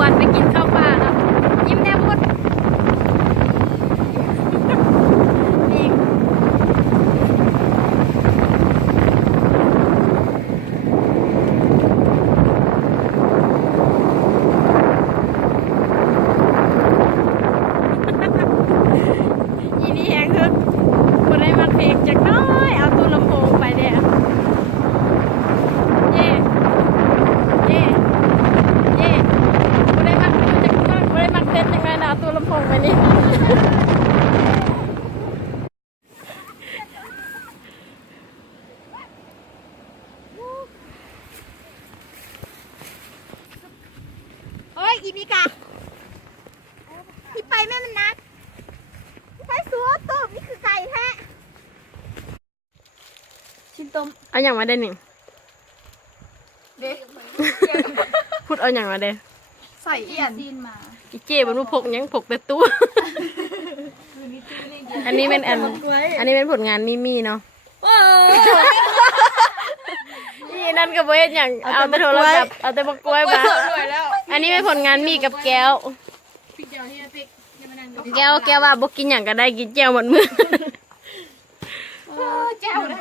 วนไปกินข้าวปลาเนาะยิ้มแนบพุดนี่อีนี่แหงคือคนได้มาเพลงจากน้อยเอาตัวลำโพงไปเนี่ยเย่เย่เย่คนได้มาจากน้อยคนได้มาเพลงจากน้อยเอาตัวลำโพงไปนี่เฮ้ยอีมิกะที่ไปแม่มันนักไปสัวต้มนี่คือไก่แท้ชิ้นต้ม เอาอย่างมาได้หนึ่ง เด็ก พูดเอาอย่างมาได้ ใส่เอียน อีเจ๊บรรลุพกยังพกแต่ตู้ อันนี้เป็นอันนี้เป็นผลงานมิมี่เนาะนี่นั่นก็เวทอย่างเอาแต่โทรศัพท์เอาแต่บกกล้วยมาอันนี้เป็นผลงานมีกับแก้วแก้วว่าบกินอย่างก็ได้กินแก้วหมดมือ แจ้วนะ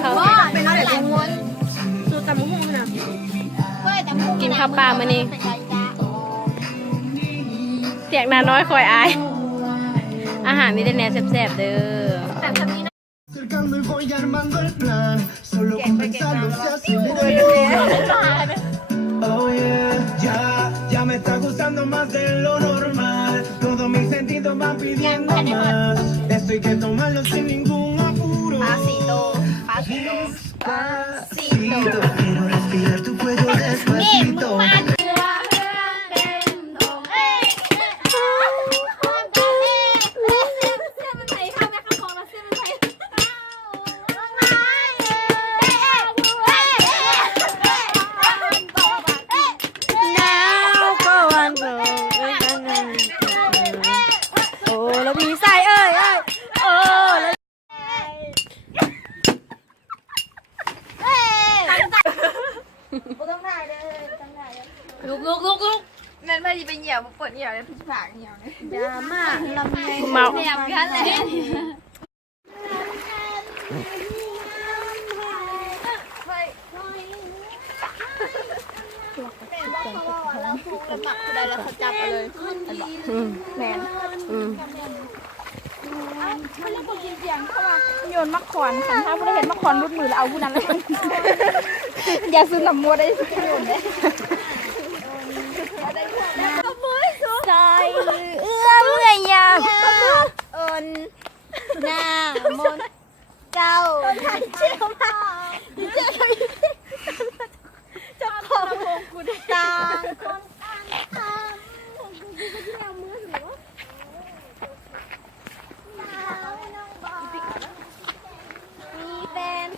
เขา เป็นอะไรม้วน สูตรตำมุ้งนะ เฮ้ยแต่มุก กินข้าวปลามื้อนี้เสียงนาน้อยคอยอายอาหารมีแต่แนวแซ่บๆเด้อ Acercando y voy armando el plan. Solo con pensarlo se acelera. Oh yeah, ya me está gustando más de lo normal. Todos mis sentidos van pidiendo más. Esto hay que tomarlo sin ningún apuro. Pasito. Despacito, quiero respirar tu cuello despacito. โอ้แล้วมีใส่เอ้ยโอ้แล้วลูกนั่นมาจะไปเหยียบปวดเหยียบเลยพี่ผางเหยียบเลยยามากลำไย เมา เหยียบกันเลยแล้วเขาจับไปเลย แมน เขาเรียกคนกินเสียงเขาว่าโยนมะขอนขันถ้าผู้ได้เห็นมะขอนรุดมือแล้วเอาผู้นั้นเลยอย่าซื้อลำมัวได้โยนเลยใส่เอื้อเมื่อยยามเอิญหน้ามนเจ้าทันเชี่ยวมากเจ้าจะขอพงกูได้ต่างคนต่างทำของกูก็ที่เอามือถือว่าน้องบอกมีแฟน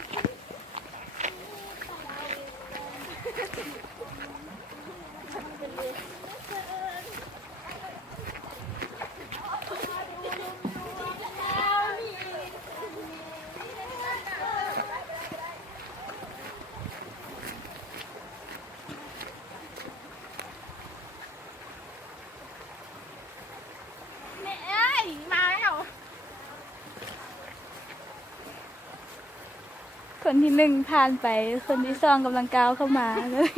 คนที่หนึ่งผ่านไปคนที่สองกำลังก้าวเข้ามาเลย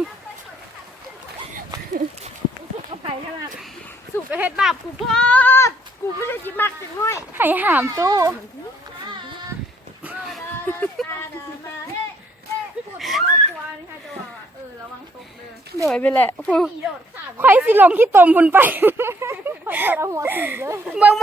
เอาไปขนาดสุกกระเฮ็ดบาปกูพอดกูไม่ใช่จิมักจังห้อยให้หามตู้เดี๋ยวไปแหละควายสิลงที่ตมคุณไปเบิ่ง